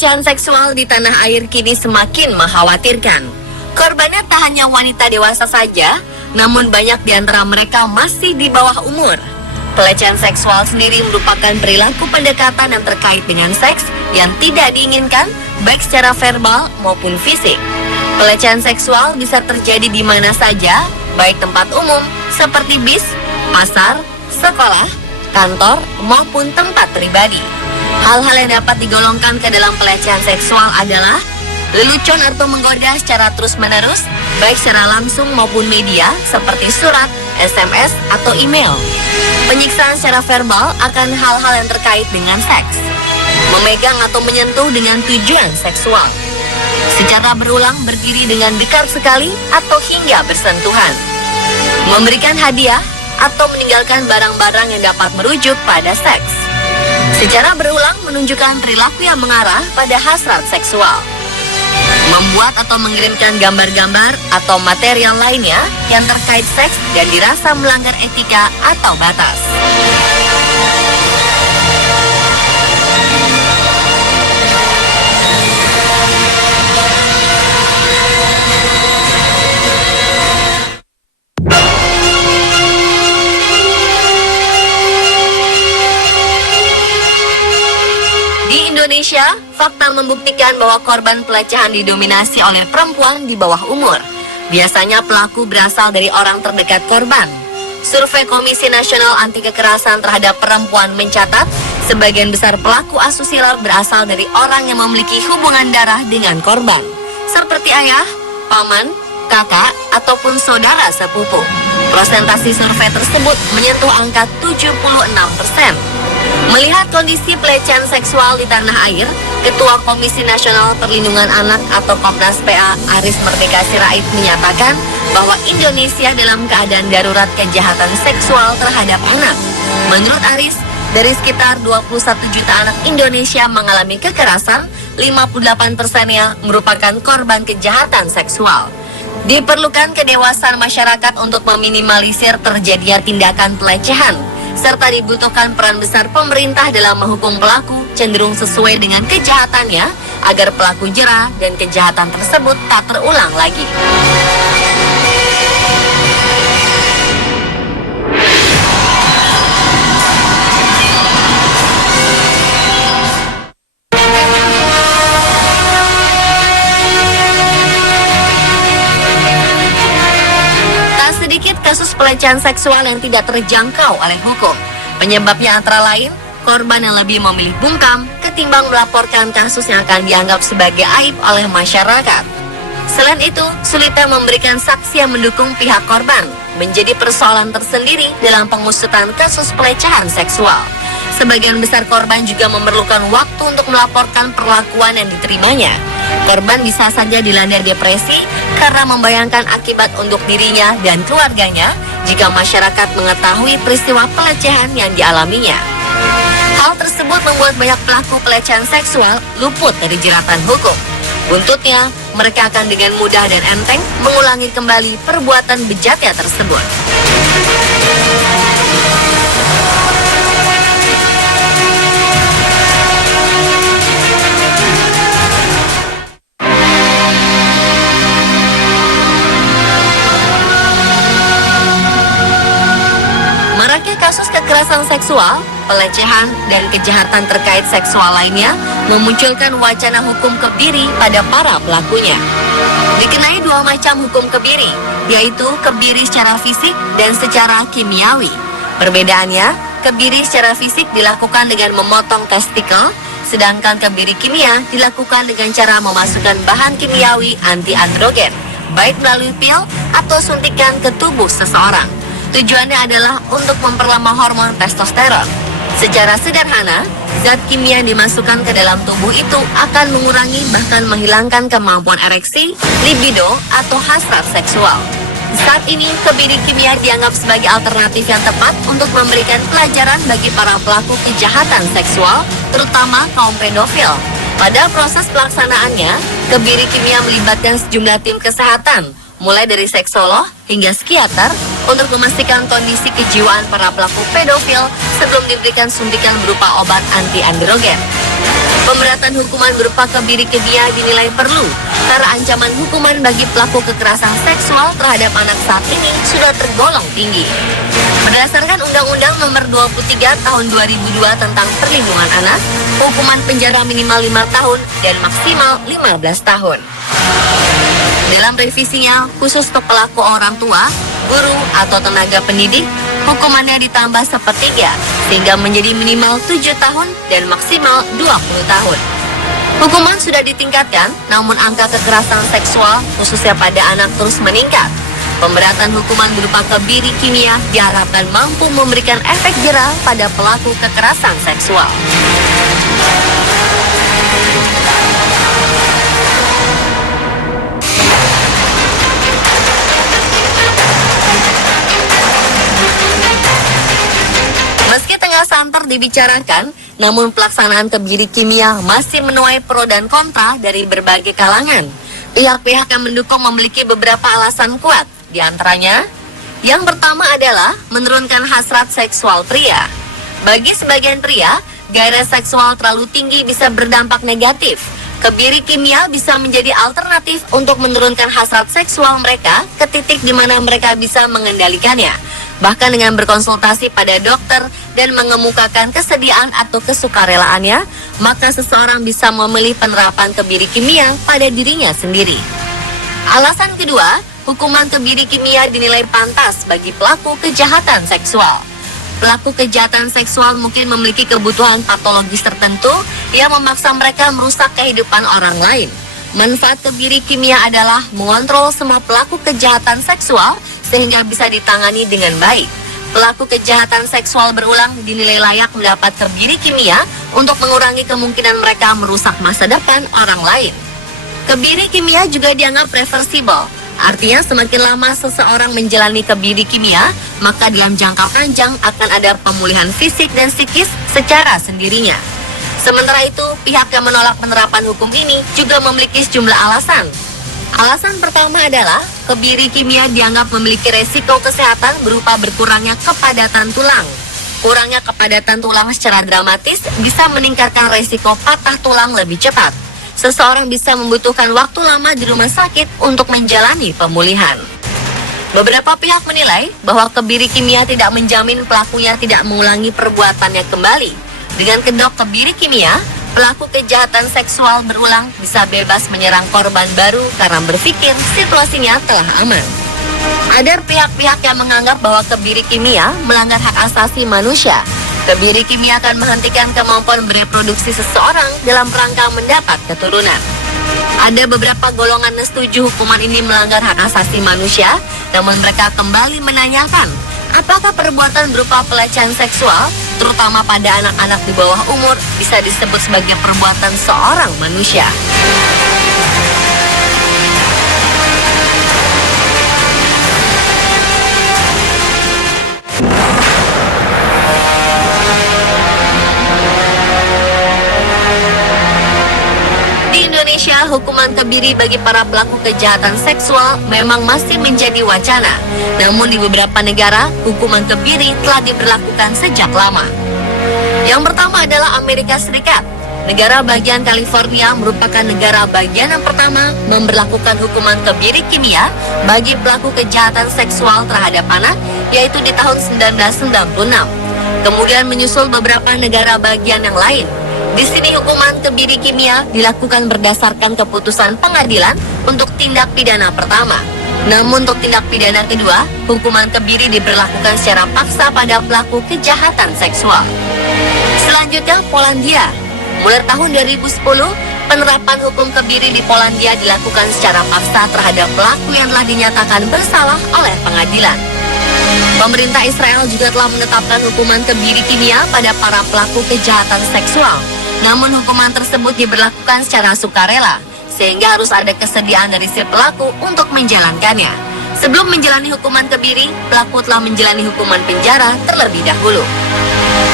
Pelecehan seksual di tanah air kini semakin mengkhawatirkan. Korbannya tak hanya wanita dewasa saja, namun banyak di antara mereka masih di bawah umur. Pelecehan seksual sendiri merupakan perilaku pendekatan yang terkait dengan seks yang tidak diinginkan, baik secara verbal maupun fisik. Pelecehan seksual bisa terjadi di mana saja, baik tempat umum seperti bis, pasar, sekolah, kantor, maupun tempat pribadi. Hal-hal yang dapat digolongkan ke dalam pelecehan seksual adalah lelucon atau menggoda secara terus-menerus, baik secara langsung maupun media seperti surat, SMS, atau email. Penyiksaan secara verbal akan hal-hal yang terkait dengan seks. Memegang atau menyentuh dengan tujuan seksual. Secara berulang berdiri dengan dekat sekali atau hingga bersentuhan. Memberikan hadiah atau meninggalkan barang-barang yang dapat merujuk pada seks. Secara berulang menunjukkan perilaku yang mengarah pada hasrat seksual. Membuat atau mengirimkan gambar-gambar atau material lainnya yang terkait seks dan dirasa melanggar etika atau batas. Indonesia, fakta membuktikan bahwa korban pelecehan didominasi oleh perempuan di bawah umur. Biasanya pelaku berasal dari orang terdekat korban. Survei Komisi Nasional Anti Kekerasan Terhadap Perempuan mencatat, sebagian besar pelaku asusila berasal dari orang yang memiliki hubungan darah dengan korban, seperti ayah, paman, kakak, ataupun saudara sepupu. Prosentasi survei tersebut menyentuh angka 76%. Melihat kondisi pelecehan seksual di tanah air, Ketua Komisi Nasional Perlindungan Anak atau Komnas PA Aris Merdeka Sirait menyatakan bahwa Indonesia dalam keadaan darurat kejahatan seksual terhadap anak. Menurut Aris, dari sekitar 21 juta anak Indonesia mengalami kekerasan, 58%-nya merupakan korban kejahatan seksual. Diperlukan kedewasaan masyarakat untuk meminimalisir terjadinya tindakan pelecehan, serta dibutuhkan peran besar pemerintah dalam menghukum pelaku cenderung sesuai dengan kejahatannya agar pelaku jera dan kejahatan tersebut tak terulang lagi. Kasus pelecehan seksual yang tidak terjangkau oleh hukum. Penyebabnya antara lain, korban yang lebih memilih bungkam ketimbang melaporkan kasus yang akan dianggap sebagai aib oleh masyarakat. Selain itu, sulitnya memberikan saksi yang mendukung pihak korban menjadi persoalan tersendiri dalam pengusutan kasus pelecehan seksual. Sebagian besar korban juga memerlukan waktu untuk melaporkan perlakuan yang diterimanya. Korban bisa saja dilanda depresi karena membayangkan akibat untuk dirinya dan keluarganya jika masyarakat mengetahui peristiwa pelecehan yang dialaminya. Hal tersebut membuat banyak pelaku pelecehan seksual luput dari jeratan hukum. Buntutnya, mereka akan dengan mudah dan enteng mengulangi kembali perbuatan bejatnya tersebut. Maraknya kasus kekerasan seksual, pelecehan, dan kejahatan terkait seksual lainnya memunculkan wacana hukum kebiri pada para pelakunya. Dikenai dua macam hukum kebiri, yaitu kebiri secara fisik dan secara kimiawi. Perbedaannya, kebiri secara fisik dilakukan dengan memotong testikel, sedangkan kebiri kimia dilakukan dengan cara memasukkan bahan kimiawi anti-androgen, baik melalui pil atau suntikan ke tubuh seseorang. Tujuannya adalah untuk memperlemah hormon testosteron. Secara sederhana, zat kimia yang dimasukkan ke dalam tubuh itu akan mengurangi bahkan menghilangkan kemampuan ereksi, libido, atau hasrat seksual. Saat ini, kebiri kimia dianggap sebagai alternatif yang tepat untuk memberikan pelajaran bagi para pelaku kejahatan seksual, terutama kaum pedofil. Pada proses pelaksanaannya, kebiri kimia melibatkan sejumlah tim kesehatan, mulai dari seksolog hingga psikiater, untuk memastikan kondisi kejiwaan para pelaku pedofil sebelum diberikan suntikan berupa obat anti-androgen. Pemberatan hukuman berupa kebiri kimia dinilai perlu karena ancaman hukuman bagi pelaku kekerasan seksual terhadap anak saat ini sudah tergolong tinggi. Berdasarkan Undang-Undang Nomor 23 Tahun 2002 tentang Perlindungan Anak, hukuman penjara minimal 5 tahun dan maksimal 15 tahun. Dalam revisinya, khusus untuk pelaku orang tua, guru, atau tenaga pendidik, hukumannya ditambah sepertiga, sehingga menjadi minimal 7 tahun dan maksimal 20 tahun. Hukuman sudah ditingkatkan, namun angka kekerasan seksual, khususnya pada anak, terus meningkat. Pemberatan hukuman berupa kebiri kimia diharapkan mampu memberikan efek jera pada pelaku kekerasan seksual. Meski tengah santer dibicarakan, namun pelaksanaan kebiri kimia masih menuai pro dan kontra dari berbagai kalangan. Pihak-pihak yang mendukung memiliki beberapa alasan kuat, di antaranya, yang pertama adalah menurunkan hasrat seksual pria. Bagi sebagian pria, gairah seksual terlalu tinggi bisa berdampak negatif. Kebiri kimia bisa menjadi alternatif untuk menurunkan hasrat seksual mereka ke titik di mana mereka bisa mengendalikannya. Bahkan dengan berkonsultasi pada dokter dan mengemukakan kesediaan atau kesukarelaannya, maka seseorang bisa memilih penerapan kebiri kimia pada dirinya sendiri. Alasan kedua, hukuman kebiri kimia dinilai pantas bagi pelaku kejahatan seksual. Pelaku kejahatan seksual mungkin memiliki kebutuhan patologis tertentu yang memaksa mereka merusak kehidupan orang lain. Manfaat kebiri kimia adalah mengontrol semua pelaku kejahatan seksual sehingga bisa ditangani dengan baik. Pelaku kejahatan seksual berulang dinilai layak mendapat kebiri kimia untuk mengurangi kemungkinan mereka merusak masa depan orang lain. Kebiri kimia juga dianggap reversible. Artinya semakin lama seseorang menjalani kebiri kimia, maka dalam jangka panjang akan ada pemulihan fisik dan psikis secara sendirinya. Sementara itu, pihak yang menolak penerapan hukum ini juga memiliki sejumlah alasan. Alasan pertama adalah kebiri kimia dianggap memiliki resiko kesehatan berupa berkurangnya kepadatan tulang. Kurangnya kepadatan tulang secara dramatis bisa meningkatkan resiko patah tulang lebih cepat. Seseorang bisa membutuhkan waktu lama di rumah sakit untuk menjalani pemulihan. Beberapa pihak menilai bahwa kebiri kimia tidak menjamin pelakunya tidak mengulangi perbuatannya kembali. Dengan kedok kebiri kimia, pelaku kejahatan seksual berulang bisa bebas menyerang korban baru karena berpikir situasinya telah aman. Ada pihak-pihak yang menganggap bahwa kebiri kimia melanggar hak asasi manusia. Kebiri kimia akan menghentikan kemampuan bereproduksi seseorang dalam rangka mendapat keturunan. Ada beberapa golongan yang setuju hukuman ini melanggar hak asasi manusia, namun mereka kembali menanyakan, apakah perbuatan berupa pelecehan seksual, terutama pada anak-anak di bawah umur, bisa disebut sebagai perbuatan seorang manusia? Indonesia, hukuman kebiri bagi para pelaku kejahatan seksual memang masih menjadi wacana. Namun di beberapa negara, hukuman kebiri telah diberlakukan sejak lama. Yang pertama adalah Amerika Serikat. Negara bagian California merupakan negara bagian yang pertama memberlakukan hukuman kebiri kimia bagi pelaku kejahatan seksual terhadap anak, yaitu di tahun 1996. Kemudian menyusul beberapa negara bagian yang lain. Di sini hukuman kebiri kimia dilakukan berdasarkan keputusan pengadilan untuk tindak pidana pertama. Namun untuk tindak pidana kedua, hukuman kebiri diberlakukan secara paksa pada pelaku kejahatan seksual. Selanjutnya, Polandia. Mulai tahun 2010, penerapan hukum kebiri di Polandia dilakukan secara paksa terhadap pelaku yang telah dinyatakan bersalah oleh pengadilan. Pemerintah Israel juga telah menetapkan hukuman kebiri kimia pada para pelaku kejahatan seksual. Namun hukuman tersebut diberlakukan secara sukarela, sehingga harus ada kesediaan dari si pelaku untuk menjalankannya. Sebelum menjalani hukuman kebiri, pelaku telah menjalani hukuman penjara terlebih dahulu.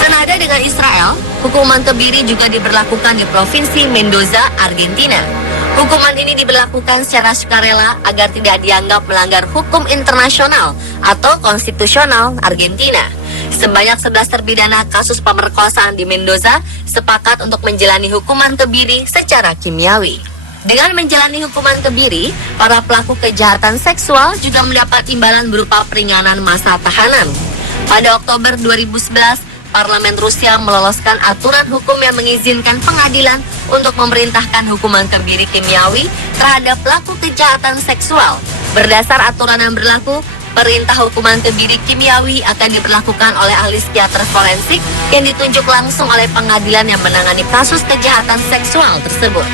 Senada dengan Israel, hukuman kebiri juga diberlakukan di Provinsi Mendoza, Argentina. Hukuman ini diberlakukan secara sukarela agar tidak dianggap melanggar hukum internasional atau konstitusional Argentina. Sebanyak 11 terpidana kasus pemerkosaan di Mendoza sepakat untuk menjalani hukuman kebiri secara kimiawi. Dengan menjalani hukuman kebiri, para pelaku kejahatan seksual juga mendapat imbalan berupa peringanan masa tahanan. Pada Oktober 2011, Parlemen Rusia meloloskan aturan hukum yang mengizinkan pengadilan untuk memerintahkan hukuman kebiri kimiawi terhadap pelaku kejahatan seksual. Berdasar aturan yang berlaku, perintah hukuman kebiri kimiawi akan diberlakukan oleh ahli psikiater forensik yang ditunjuk langsung oleh pengadilan yang menangani kasus kejahatan seksual tersebut.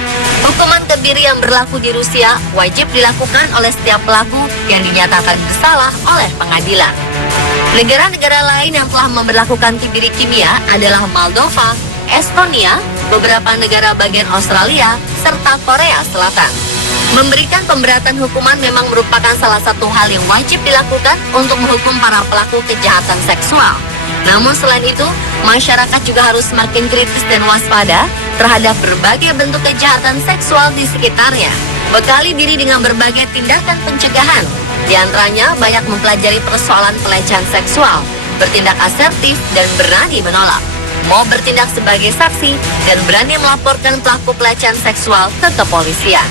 Hukuman kebiri yang berlaku di Rusia wajib dilakukan oleh setiap pelaku yang dinyatakan bersalah oleh pengadilan. Negara-negara lain yang telah memberlakukan kebiri kimia adalah Moldova, Estonia, beberapa negara bagian Australia, serta Korea Selatan. Memberikan pemberatan hukuman memang merupakan salah satu hal yang wajib dilakukan untuk menghukum para pelaku kejahatan seksual. Namun selain itu, masyarakat juga harus semakin kritis dan waspada terhadap berbagai bentuk kejahatan seksual di sekitarnya. Bekali diri dengan berbagai tindakan pencegahan. Di antaranya banyak mempelajari persoalan pelecehan seksual, bertindak asertif dan berani menolak, mau bertindak sebagai saksi dan berani melaporkan pelaku pelecehan seksual ke kepolisian.